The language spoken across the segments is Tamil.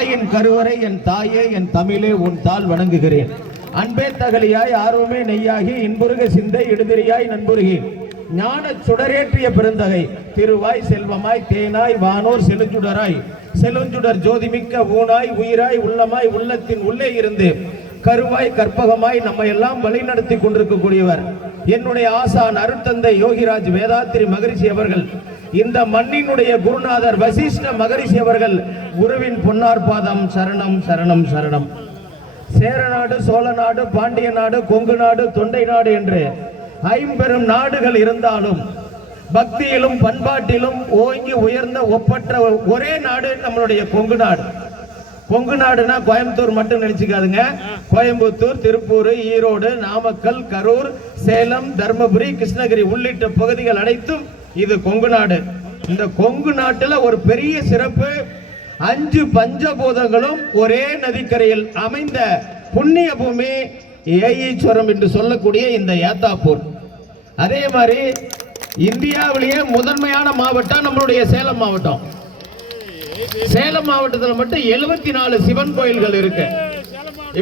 தாயின் கருவறை என் தாயே என் தமிழே உன் தாள் வணங்குகிறேன். அன்பே தகலியாய் ஆர்வமே நெய்யாகி இன்புருக சிந்தை இடுதிரியாய் நண்புருகி ஞான சுடரேற்றிய பெருந்தகை திருவாய் செல்வமாய் தேனாய் வானோர் செலுஞ்சுடராய் செலுஞ்சுடர் ஜோதிமிக்க ஊனாய் உயிராய் உள்ளமாய் உள்ளத்தின் உள்ளே இருந்து கருவாய் கற்பகமாய் நம்மை எல்லாம் வழிநடத்தி கொண்டிருக்கக்கூடியவர் என்னுடைய ஆசான் அருட்தந்தை யோகிராஜ் வேதாத்திரி மகரிஷி அவர்கள். இந்த மண்ணினுடைய குருநாதர் வசிஷ்ட மகரிஷி அவர்கள் குருவின் பொன்னார் பாதம் சரணம் சரணம் சரணம். சேரநாடு, சோழநாடு, பாண்டிய நாடு, கொங்கு நாடு, தொண்டை நாடு என்று ஐம்பெரும் நாடுகள் இருந்தாலும் பக்தியிலும் பண்பாட்டிலும் ஓங்கி உயர்ந்த ஒப்பற்ற ஒரே நாடு நம்மளுடைய கொங்கு நாடு. கொங்கு நாடுனா கோயம்புத்தூர் மட்டும் நினைச்சுக்காதுங்க. கோயம்புத்தூர், திருப்பூர், ஈரோடு, நாமக்கல், கரூர், சேலம், தர்மபுரி, கிருஷ்ணகிரி உள்ளிட்ட பகுதிகள் அனைத்தும் இது கொங்கு நாடு. இந்த கொங்கு நாட்டில் ஒரு பெரிய சிறப்பு, 5 பஞ்சபூதங்களும் ஒரே நதிக்கரையில் அமைந்த புண்ணிய பூமி ஏயீஸ்வரம் என்று சொல்லக்கூடிய இந்த ஏத்தாப்பூர். அதே மாதிரி இந்தியாவிலேயே முதன்மையான மாவட்டம் நம்மளுடைய சேலம் மாவட்டம். சேலம் மாவட்டத்தில் மட்டும் 74 சிவன் கோயில்கள் இருக்கு.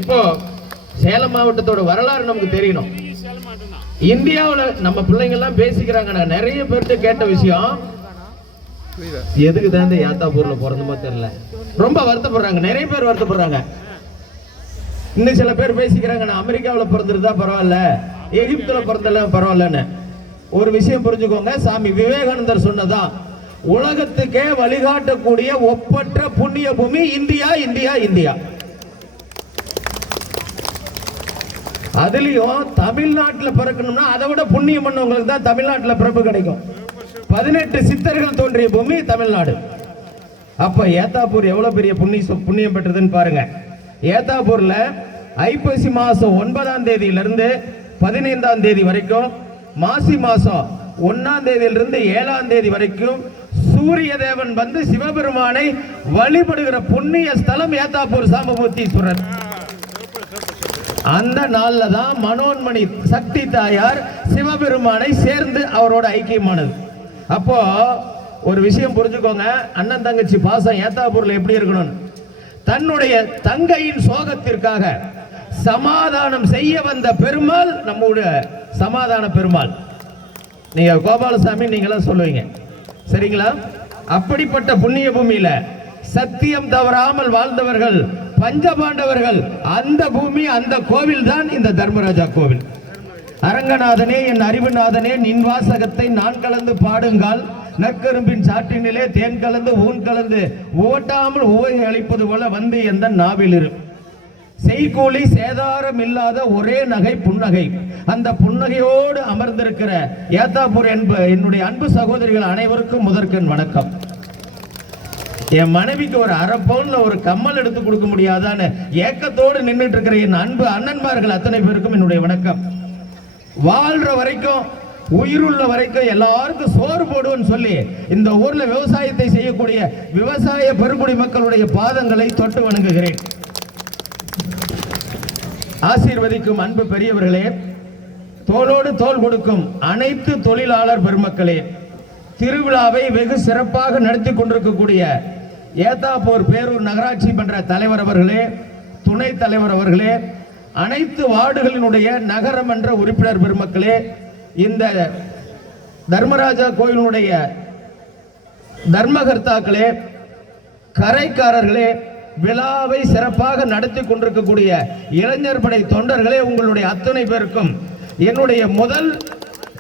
இப்போ சேலம் மாவட்டத்தோட வரலாறு நமக்கு தெரியணும். இந்தியாவில் நம்ம பிள்ளைங்க எல்லாம் பேசிக்கிறாங்க. நான் நிறைய பேர்கிட்ட கேட்ட விஷயம், எதுக்கு தான் இந்த ஏத்தாப்பூர்ல பிறந்தமோ தெரியல, ரொம்ப வருத்தப்படுறாங்க. நிறைய பேர் வருத்தப்படுறாங்க. இன்னும் சில பேர் பேசிக்கிறாங்க, நான் அமெரிக்காவில் பிறந்திருந்தா பரவாயில்ல, எகிப்துல பிறந்தல பரவாயில்லன்னு. ஒரு விஷயம் புரிஞ்சுக்கோங்க, சாமி விவேகானந்தர் சொன்னதான், உலகத்துக்கே வழிகாட்டக்கூடிய ஒப்பற்ற புண்ணிய பூமி இந்தியா இந்தியா இந்தியா. அதுலயும் தமிழ்நாட்டில் பிறக்கணும்னா அதை விட புண்ணியம் பண்ணவங்களுக்கு தான் தமிழ்நாட்டில் பிறப்பு கிடைக்கும். 18 சித்தர்கள் தோன்றிய பூமி தமிழ்நாடு. அப்ப ஏத்தாப்பூர் எவ்வளவு பெரிய புண்ணியம் பெற்றதுன்னு பாருங்க. ஏத்தாப்பூர்ல ஐப்பசி மாசம் 9ஆம் தேதியிலிருந்து 15ஆம் தேதி வரைக்கும், மாசி மாசம் 1ஆம் தேதியிலிருந்து 7ஆம் தேதி வரைக்கும் சூரிய தேவன் வந்து சிவபெருமானை வழிபடுகிற புண்ணிய ஸ்தலம் ஏத்தாப்பூர் சாம்பமூர்த்தீஸ்வரர். அந்த நாள்ல தான் மனோன்மணி சக்தி தாயார் சிவபெருமானை சேர்ந்து அவரோட ஐக்கியமானது. அப்போ ஒரு விஷயம் புரிஞ்சுக்கோங்க, அண்ணன் தங்கச்சி பாசம் ஏத்தாப்பூர்ல எப்படி இருக்கணும். தன்னுடைய தங்கையின் சோகத்திற்காக சமாதானம் செய்ய வந்த பெருமாள் நம்முடைய சமாதான பெருமாள். நீங்க கோபாலசாமி நீங்களாம் சொல்லுவீங்க, சரிங்களா? அப்படிப்பட்ட புண்ணிய பூமியில சத்தியம் தவறாமல் வாழ்ந்தவர்கள் பஞ்சபாண்டவர்கள். அந்த பூமி, அந்த கோவில் தான் இந்த தர்மராஜா கோவில். அரங்கநாதனே என் அறிவுநாதனே நின் வாசகத்தை நான் கலந்து பாடுங்கால், நற்கரும்பின் சாற்றினிலே தேன் கலந்து ஊன் கலந்து ஓட்டாமல் ஓகை அளிப்பது போல வந்து எந்த நாவில் இரு. செய்கூலி சேதாரம் இல்லாத ஒரே நகை புன்னகை. அந்த புன்னகையோடு அமர்ந்திருக்கிற ஏத்தாப்பூர் என்னுடைய அன்பு சகோதரிகள் அனைவருக்கும் முதற்கண் வணக்கம். என் மனைவிக்கு ஒரு அரை பவுன்ல ஒரு கம்மல் எடுத்து கொடுக்க முடியாதான்னு ஏக்கத்தோடு நின்றுட்டு இருக்கிற என் அன்பு அண்ணன்மார்கள் அத்தனை பேருக்கும் என்னுடைய வணக்கம். வாழ்ற வரைக்கும், உயிருள்ள வரைக்கும் எல்லாருக்கும் சோறு போடுவோன்னு சொல்லி இந்த ஊர்ல விவசாயத்தை செய்யக்கூடிய விவசாய பெருங்குடி மக்களுடைய பாதங்களை தொட்டு வணங்குகிறேன். ஆசீர்வதிக்கும் அன்பு பெரியவர்களே, தோளோடு தோள் கொடுக்கும் அனைத்து தொழிலாளர் பெருமக்களே, திருவிழாவை வெகு சிறப்பாக நடத்தி கொண்டிருக்கக்கூடிய ஏத்தாப்பூர் பேரூர் நகராட்சி மன்ற தலைவர் அவர்களே, துணை தலைவர் அவர்களே, அனைத்து வார்டுகளினுடைய நகரமன்ற உறுப்பினர் பெருமக்களே, இந்த தர்மராஜா கோயிலுடைய தர்மகர்த்தாக்களே, கரைக்காரர்களே, விழாவை சிறப்பாக நடத்தி கொண்டிருக்கக்கூடிய இளைஞர் படை தொண்டர்களே, உங்களுடைய அத்தனை பேருக்கும் என்னுடைய முதல்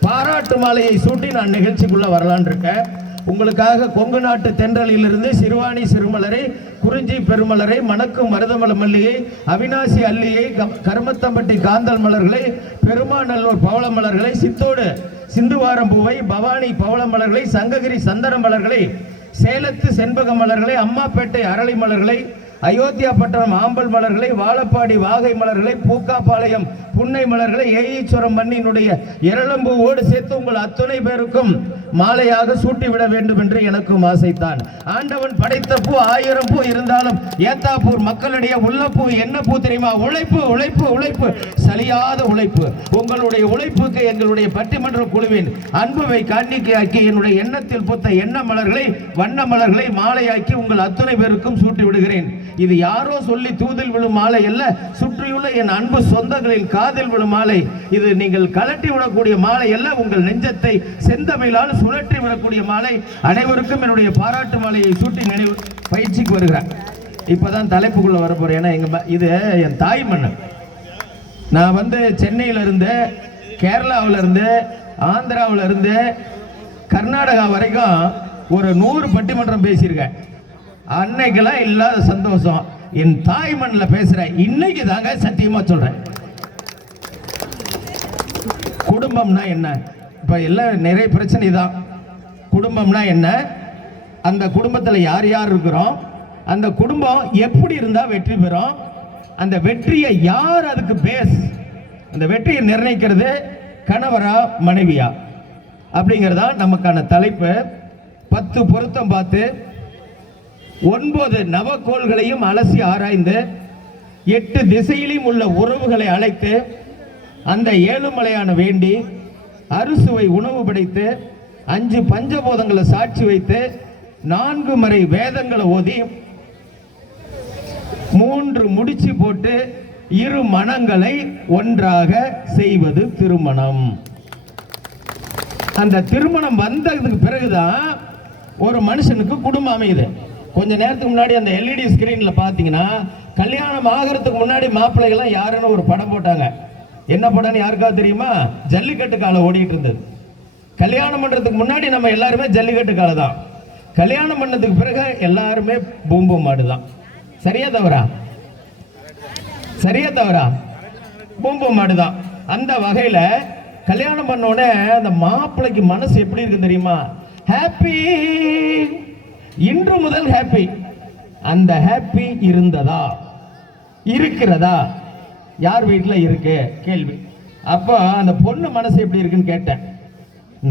பாராட்டு மாலையை சூட்டி நான் நிகழ்ச்சிக்குள்ள வரலான் இருக்கேன். உங்களுக்காக கொங்கு நாட்டு தென்றலிலிருந்து சிறுவாணி சிறுமலரை, குறிஞ்சி பெருமலரை, மணக்கும் மருதமல மல்லிகை, அவினாசி அல்லியை, கருமத்தம்பட்டி காந்தல் மலர்களை, பெருமாநல்லூர் பவள மலர்களை, சித்தோடு சிந்துவாரம் பூவை, பவானி பவள மலர்களை, சங்ககிரி சந்தன மலர்களை, சேலத்து செண்பக மலர்களை, அம்மாப்பேட்டை அரளி மலர்களை, அயோத்தியாப்பட்டினம் ஆம்பல் மலர்களை, வாழப்பாடி வாகை மலர்களை, பூக்காப்பாளையம் புன்னை மலர்களை, ஏயீஸ்வரம் மண்ணினுடைய இரளம்பூவோடு சேர்த்து உங்கள் அத்தனை பேருக்கும் மாலையாக சூட்டிவிட வேண்டும் என்று எனக்கும் ஆசைத்தான். ஆண்டவன் படைத்த பூ 1000 பூ இருந்தாலும் ஏத்தாப்பூர் மக்களுடைய உள்ள பூ என்ன பூ தெரியுமா? உழைப்பு, உழைப்பு, உழைப்பு, சலியாத உழைப்பு. உங்களுடைய உழைப்புக்கு எங்களுடைய பட்டிமன்ற குழுவின் அன்புவை காணிக்கையாக்கி என்னுடைய எண்ணத்தில் பூத்த எண்ண மலர்களை, வண்ண மலர்களை மாலையாக்கி உங்கள் அத்தனை பேருக்கும் சூட்டி விடுகிறேன். இது யாரோ சொல்லி தூதில் விழும் மாலை அல்ல, சுற்றியுள்ள என் அன்பு சொந்தங்களின் காதில் விழும் மாலை. இது நீங்கள் கலட்டி விடக்கூடிய மாலை அல்ல, உங்கள் நெஞ்சத்தை செந்தமிழால் சுழற்றி விடக்கூடிய மாலை. அனைவருக்கும் என்னுடைய பாராட்டு மாலையை சூட்டி நினைவு பயிற்சிக்கு வருகிறேன். இப்பதான் தலைப்புக்குள்ள வர போறேன். ஏன்னா இது என் தாய் மண். நான் வந்து சென்னையில இருந்து, கேரளாவில இருந்து, ஆந்திராவில இருந்து, கர்நாடகா வரைக்கும் ஒரு 100 பட்டிமன்றம் பேசியிருக்கேன். அன்னைக்கெல்லாம் இல்லாத சந்தோஷம் என் தாய் மண்ணில் பேசுறேன். இன்னைக்கு தாங்க சத்தியமா சொல்றேன். குடும்பம்னா என்ன? இப்ப எல்லாம் நிறைய பிரச்சனை தான். குடும்பம்னா என்ன? அந்த குடும்பத்தில் யார் யார் இருக்கிறோம், அந்த குடும்பம் எப்படி இருந்தா வெற்றி பெறும், அந்த வெற்றியை யார் அதுக்கு பேஸ், அந்த வெற்றியை நிர்ணயிக்கிறது கணவரா மனைவியா அப்படிங்கிறதா நமக்கான தலைப்பு. 10 பொருத்தம் பார்த்து 9 நவக்கோள்களையும் அலசி ஆராய்ந்து 8 திசையிலும் உள்ள உறவுகளை அழைத்து அந்த ஏழுமலையான வேண்டி அறுசுவை உணவு படைத்து 5 பஞ்சபூதங்களை சாட்சி வைத்து 4 மறை வேதங்களை ஓதி 3 முடிச்சு போட்டு 2 மனங்களை ஒன்றாக செய்வது திருமணம். அந்த திருமணம் வந்ததுக்கு பிறகுதான் ஒரு மனுஷனுக்கு குடும்பம் அமையுது. கொஞ்ச நேரத்துக்கு முன்னாடி அந்த எல்இடி ஸ்கிரீன்ல பாத்தீங்கன்னா கல்யாணம் ஆகிறதுக்கு முன்னாடி மாப்பிள்ளைகள்லாம் யாருன்னு ஒரு படம் போட்டாங்க. என்ன படம்னு யாருக்காவது தெரியுமா? ஜல்லிக்கட்டு காலம் ஓடிட்டு இருந்தது. கல்யாணம் பண்றதுக்கு முன்னாடி நம்ம எல்லாருமே ஜல்லிக்கட்டு காலம் தான். கல்யாணம் பண்ணதுக்கு பிறகு எல்லாருமே பூம்பு மாடு தான். சரியா தவறா? சரியா தவறா? பூம்பு மாடு தான். அந்த வகையில கல்யாணம் பண்ண உடனே அந்த மாப்பிள்ளைக்கு மனசு எப்படி இருக்கு தெரியுமா? ஹாப்பி, இன்று முதல் ஹாப்பி. அந்த ஹாப்பி இருந்ததா, இருக்கிறதா, யார் வீட்டில் இருக்கு கேள்வி. அப்போ அந்த பொண்ணு மனசு எப்படி இருக்குன்னு கேட்டேன்.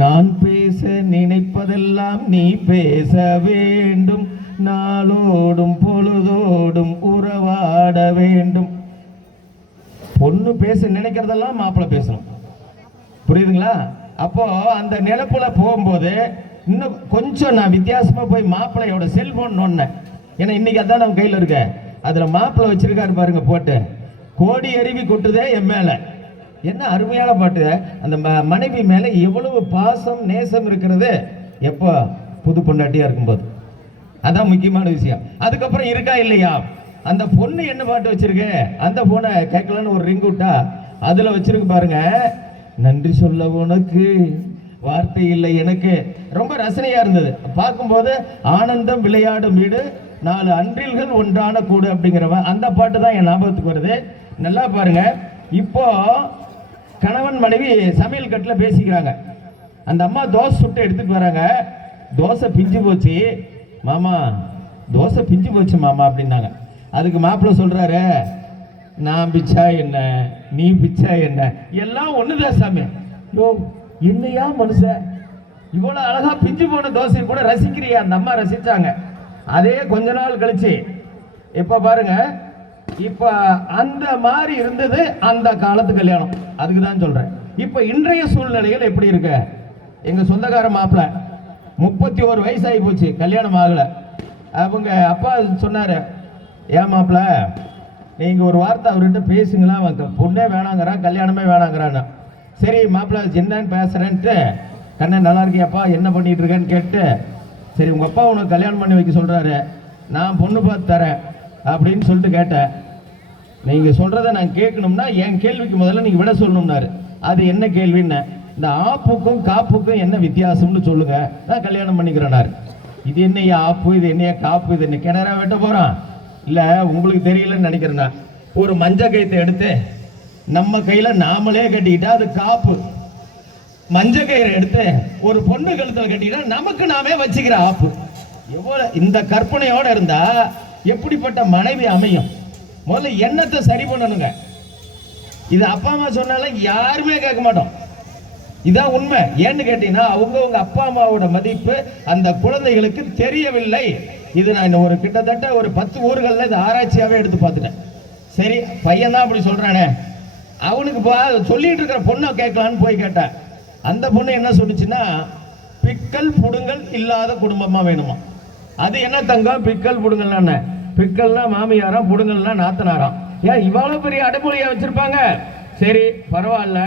நான் பேச நினைப்பதெல்லாம் நீ பேச வேண்டும், நாளோடும் பொழுதோடும் உறவாட வேண்டும். பொண்ணு பேச நினைக்கிறதெல்லாம் மாப்பிள்ளை பேசணும். புரியுதுங்களா? அப்போ அந்த நிலப்புல போகும்போது இன்னும் கொஞ்சம் நான் வித்தியாசமா போய் மாப்பிள்ளையோட செல்போன் நோண்டேன். ஏன்னா இன்னைக்கு அதான் நம்ம கையில் இருக்க. அதுல மாப்பிள்ளை வச்சிருக்காரு பாருங்க போட்டு, கோடி அருவி கொட்டுதே என் மேல. என்ன அருமையான பாட்டு. அந்த மனைவி மேல எவ்வளவு பாசம் நேசம் இருக்கிறது எப்போ? புது பொண்டாட்டியா இருக்கும்போது. அதான் முக்கியமான விஷயம். அதுக்கப்புறம் இருக்கா இல்லையா? அந்த பொண்ணு என்ன பாட்டு வச்சிருக்கு, அந்த போனை கேட்கலன்னு ஒரு ரிங் விட்டா அதுல வச்சிருக்கு பாருங்க, நன்றி சொல்ல உனக்கு வார்த்தை இல்லை எனக்கு. ரொம்ப ரசனையா இருந்தது பார்க்கும்போது. ஆனந்தம் விளையாடும் வீடு, 4 அன்றில்கள் ஒன்றான கூடு அப்படிங்கிறவ அந்த பாட்டு தான் என் ஞாபகத்துக்கு வருது. நல்லா பாருங்க. இப்போ கணவன் மனைவி சமையல் கட்டில் பேசிக்கிறாங்க. அந்த அம்மா தோசை சுட்டு எடுத்துட்டு வராங்க. தோசை பிஞ்சு போச்சு மாமா, தோசை பிஞ்சு போச்சு மாமா அப்படின்னாங்க. அதுக்கு மாப்பிள்ளை சொல்றாரு, நான் பிச்சா என்ன, நீ பிச்சா என்ன, எல்லாம் ஒண்ணுதான் சாமி. யோ என்னையா மனுஷன், இவ்வளவு அழகா பிஞ்சு போன தோசை கூட ரசிக்கிறியா? அந்த அம்மா ரசிச்சாங்க. அதே கொஞ்ச நாள் கழிச்சு இப்ப பாருங்க, இப்ப அந்த மாதிரி இருந்தது அந்த காலத்து கல்யாணம். அதுக்குதான் சொல்றேன். இப்ப இன்றைய சூழ்நிலைகள் எப்படி இருக்கு? எங்க சொந்தக்கார மாப்பிள்ள 31 வயசாகி போச்சு, கல்யாணம் ஆகல. அவங்க அப்பா சொன்னாரு, ஏன் மாப்பிள்ள நீங்க ஒரு வார்த்தை அவர்கிட்ட பேசுங்களா, பொண்ணே வேணாங்கிறான், கல்யாணமே வேணாங்கிறான்னு. சரி மாப்பிள்ள என்னன்னு பேசுறேன்ட்டு, கண்ணன் நல்லா இருக்கியாப்பா, என்ன பண்ணிட்டு இருக்கேன்னு கேட்டு, சரி உங்க அப்பா உனக்கு கல்யாணம் பண்ணி வைக்க சொல்றாரு, நான் பொண்ணு பார்த்து தரேன் அப்படின்னு சொல்லிட்டு கேட்டேன். நீங்க சொல்றதை நான் கேட்கணும்னா என் கேள்விக்கு முதல்ல நீங்க விட சொல்லணும்னாரு. அது என்ன கேள்வின்னு, இந்த ஆப்புக்கும் காப்புக்கும் என்ன வித்தியாசம்னு சொல்லுங்க, நான் கல்யாணம் பண்ணிக்கிறேன்னாரு. இது என்னையா ஆப்பு, இது என்னையா காப்பு, இது என்ன கிணறா வெட்ட போறான்? இல்ல உங்களுக்கு தெரியலன்னு நினைக்கிறேன்னா, ஒரு மஞ்ச கயித்தை எடுத்து நம்ம கையில நாமளே கட்டிக்கிட்டா அது காப்பு. மஞ்ச கயிறை எடுத்து ஒரு பொண்ணு கழுத்துல கட்டிக்கிட்டா நமக்கு நாமே வச்சுக்கிற ஆப்பு. எவ்வளவு இந்த கற்பனையோட இருந்தா எப்படிப்பட்ட மனைவி அமையும்? முதல்ல எண்ணத்தை சரி பண்ணணுங்க. இது அப்பா அம்மா சொன்னாலும் யாருமே கேட்க மாட்டோம். இதான் உண்மை. ஏன்னு கேட்டீங்கன்னா அவங்கவுங்க அப்பா அம்மாவோட மதிப்பு அந்த குழந்தைகளுக்கு தெரியவில்லை. இது நான் ஒரு கிட்டத்தட்ட ஒரு 10 ஊர்களில் இது ஆராய்ச்சியாவே எடுத்து பார்த்துட்டேன். சரி, பையன் தான் அப்படி சொல்றானே, அவனுக்கு சொல்லிட்டு இருக்கிற பொண்ணை கேட்கலான்னு போய் கேட்டேன். அந்த பொண்ணு என்ன சொல்லுச்சுன்னா, பிக்கல் புடுங்கல் இல்லாத குடும்பமா வேணுமா. அது என்ன தங்கம் பிக்கல் புடுங்கல்? பிக்கல்னா மாமியாராம், புடுங்கல்னா நாத்தனாராம். ஏன் இவ்வளவு பெரிய அடைமொழியா வச்சிருப்பாங்க? சரி பரவாயில்ல,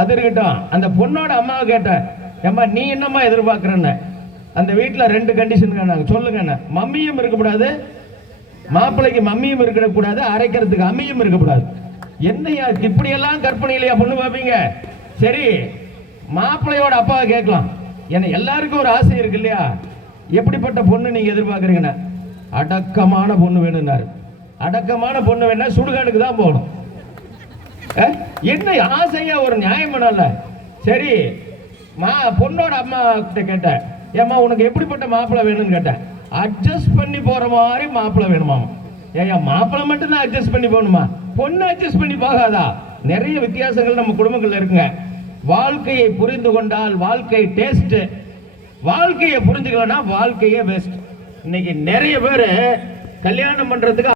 அது இருக்கட்டும். அந்த பொண்ணோட அம்மாவை கேட்டேன், ஏம்மா நீ என்னம்மா எதிர்பார்க்கறன்னு. அந்த வீட்டில் 2 கண்டிஷன் சொல்லுங்க. மம்மியும் இருக்கக்கூடாது, மாப்பிள்ளைக்கு மம்மியும் இருக்கக்கூடாது, அரைக்கிறதுக்கு அம்மியும் இருக்கக்கூடாது. என்னையா இப்படியெல்லாம் கற்பனையிலையா பொண்ணு பார்ப்பீங்க? சரி, மாப்பிள்ளையோட அப்பாவை கேட்கலாம். ஏன்னா எல்லாருக்கும் ஒரு ஆசை இருக்கு இல்லையா? எப்படிப்பட்ட பொண்ணு நீங்க எதிர்பார்க்குறீங்கன்னு. அடக்கமான பொண்ணு வேணும்னாரு. அடக்கமான பொண்ணு வேணா சுடுகாடுக்கு தான் போகணும். என்ன ஆசையா ஒரு நியாயம் பண்ணல. சரி, பொண்ணோட அம்மா கிட்ட கேட்டேன், ஏம்மா உனக்கு எப்படிப்பட்ட மாப்பிள்ளை வேணும்னு கேட்டேன். அட்ஜஸ்ட் பண்ணி போற மாதிரி மாப்பிள்ளை வேணுமா? ஏயா மாப்பிள்ளை மட்டும் தான் அட்ஜஸ்ட் பண்ணி போகணுமா? பொண்ணு அட்ஜஸ்ட் பண்ணி போகாதா? நிறைய வித்தியாசங்கள் நம்ம குடும்பங்கள்ல இருக்குங்க. வாழ்க்கையை புரிந்து கொண்டால் வாழ்க்கை டேஸ்ட், வாழ்க்கையை புரிஞ்சுக்கலன்னா வாழ்க்கையே வேஸ்ட். இன்னைக்கு நிறைய பேர் கல்யாணம் பண்றதுக்கு